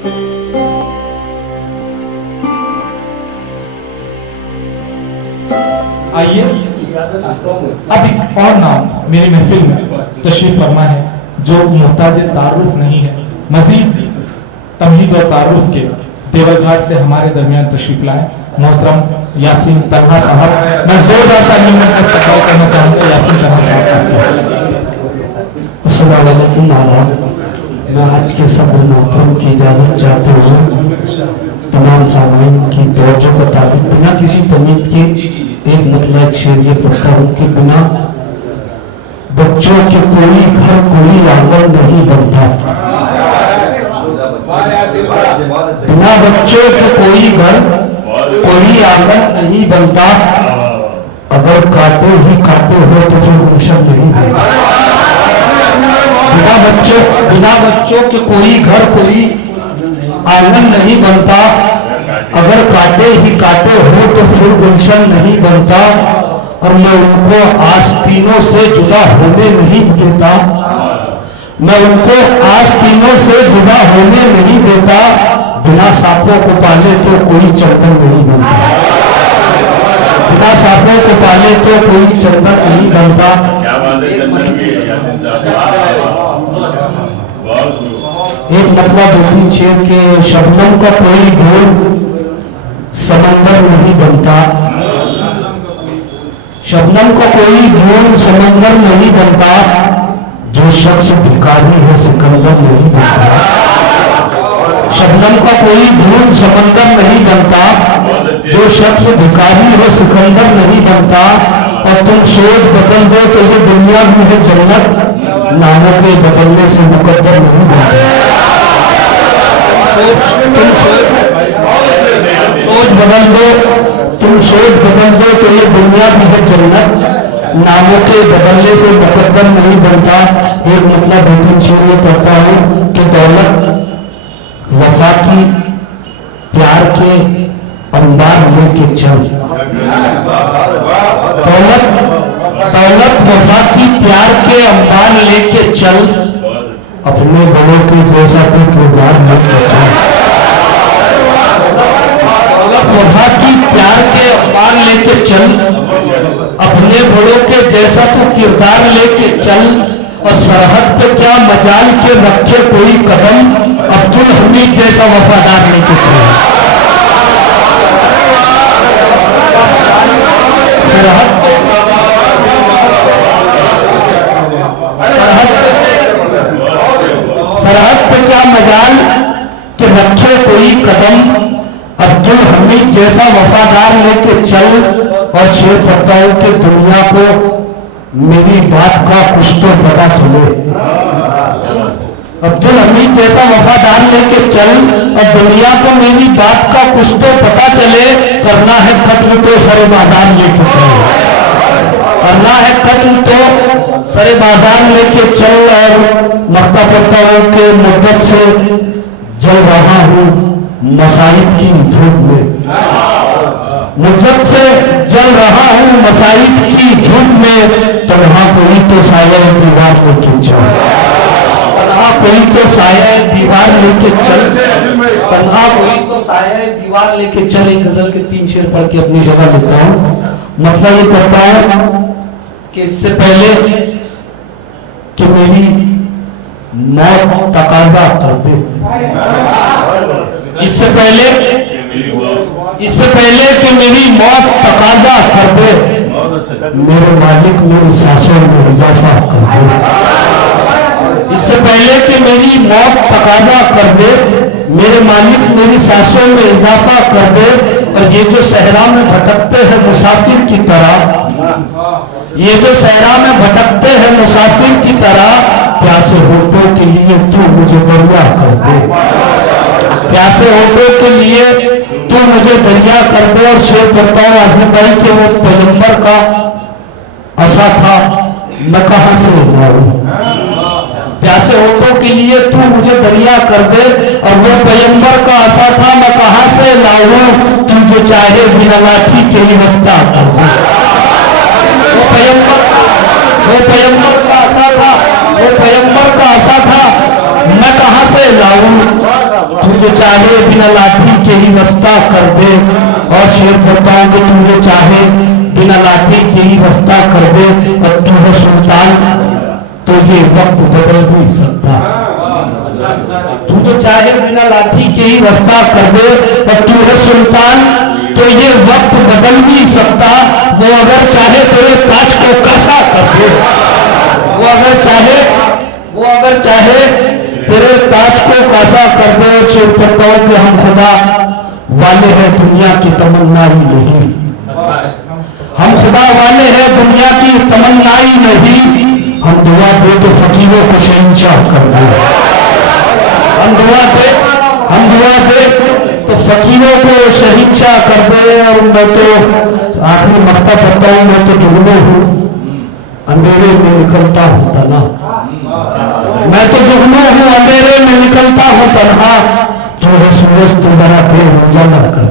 आइए अब एक और नाम मेरी महफिल में तशरीफ फरमा है जो मोहताज तारुफ नहीं है, मजीद तमहीद और तारुफ के देवलघाट से हमारे दरमियान तशरीफ लाए मोहतरम यासीन तन्हा साहब। मैं जोरदार तालियों का इस्तकबाल करना चाहूंगा यासीन तन्हा साहब। अस्सलाम वालेकुम। मैं आज के सदर मोहतरम की इजाज़त चाहते हुए तमाम सामाइन की तवज्जो का ताल्लुक बिना किसी तमीज़ के एक मतलब एक शेर ये पढ़ता हूँ कि बिना बच्चों के कोई घर कोई आंगन नहीं बनता, बिना बच्चों के कोई घर कोई आंगन नहीं बनता, अगर काटो ही काटो हो तो फिर गुलशन नहीं बनता। बिना बच्चों के कोई घर कोई आंगन नहीं बनता, अगर काटे ही काटे हो तो फिर गुलशन नहीं बनता। और मैं उनको आस्तीनों से जुदा होने नहीं देता, मैं उनको आस्तीनों से जुदा होने नहीं देता, बिना सांपों को पाले तो कोई चंदन नहीं बनता, बिना सांपों को पाले तो कोई चंदन नहीं बनता। एक मतलब दो तीन शेर के शबनम का कोई ढोल समंदर नहीं बनता, शबनम का कोई ढोल समंदर नहीं बनता, जो शख्स भिखारी है सिकंदर नहीं बनता। शबनम का कोई ढोल समंदर नहीं बनता, जो शख्स भिखारी हो सिकंदर नहीं बनता। और तुम सोच बदल दो तो ये दुनिया भी है जन्नत, नामों के बदलने से मुकद्दर नहीं बनता। सोच बदल दो, तुम सोच बदल दो तो ये दुनिया भी है जन्नत, नामों के बदलने से मुकद्दर नहीं बनता। एक मतलब दो शेर में पढ़ता हूँ कि दौलत वफा की प्यार के अंबार लेके चल, दौलत वफा की प्यार के अंबार लेके चल, अपने बड़ों के जैसा तू किरदार लेके चल। वफा की प्यार के अंबार लेके चल, अपने बड़ों के जैसा तू किरदार लेके चल। और सरहद पे क्या मजाल के रखे कोई कदम, अब्दुल हमीद जैसा वफादार लेके चल। सरहद पे क्या मजाल के रखे कोई कदम, अब्दुल हमीद जैसा वफादार लेके चल। और शेर पढ़ता हूं कि दुनिया को मेरी बात का कुछ तो पता चले, अब्दुल हमीद जैसा वफादार लेके चल, और दुनिया को मेरी बात का कुछ तो पता चले। करना है कत्ल तो सरे बाजार लेके चल, करना है कत्ल तो सरे बाजार लेके चल। और मख्ता पढ़ता हूं कि मुद्दत से जल रहा हूं मसाइब की धूप में, मुद्दत से जल रहा हूं मसाइब की धूप में। तन्हा कोई तो साया दीवार लेके चल, तन्हा कोई तो साया दीवार लेके चल, तन्हा कोई तो साया दीवार लेके चल। एक गजल के 3 शेर पढ़ के अपनी जगह लेता हूँ। मतलब ये कहता है कि इससे पहले कि मेरी मौत तकाजा कर दे, इससे पहले कि मेरी मौत तकाजा कर दे, मेरे मालिक मेरी सांसों में इजाफा कर दे। इससे पहले कि मेरी मौत तकाजा कर दे, मेरे मालिक मेरी सांसों में इजाफा कर दे। और ये जो सहरा में भटकते हैं मुसाफिर की तरह, ये जो सहरा में भटकते हैं मुसाफिर की तरह, प्यासे होठों के लिए तू मुझे दरिया कर दे, प्यासे होठों के लिए तू मुझे दरिया कर दे। और शेर करता हूँ आसिम भाई के वो पैगंबर का आशा था मैं कहां से लाऊं, प्यासे होठों के लिए तू मुझे दरिया कर दे। और वो पैगंबर का आशा था मैं कहां से लाऊं, तू जो चाहे बिना लाठी के ही रास्ता कर दे। वो पैगंबर का आशा था, वो पैगंबर का आशा था मैं कहां से लाऊं, तू जो चाहे बिना लाठी के ही रास्ता कर दे, और शेर बताओ कि तू जो चाहे बिना लाठी के ही रास्ता कर दे, और तू है सुल्तान तो ये वक्त बदल भी सकता। तू जो चाहे बिना लाठी के ही रास्ता कर दे, और तू है सुल्तान तो ये वक्त बदल भी सकता। वो अगर चाहे तेरे ताज को कासा कर दे, वो अगर चाहे तेरे ताज को कासा कर दे। शेर बताओ कि हम खुदा वाले हैं, दुनिया की तमन्ना ही नहीं। हम खुदा वाले हैं, दुनिया की तमन्ना ही नहीं। हम दुआ दे तो फकीरों को शहंशाह कर दे। हम दुआ दे तो फकीरों को शहंशाह कर दे। और मैं तो आखिरी मक्ता पढ़ता हूं, मैं तो जुगनू हूं, अंधेरे में निकलता हूं तना। मैं तो जुगनू हूं, अंधेरे में निकलता हूं तन्हा। तू है सूरज तो जरा देर उजाला कर।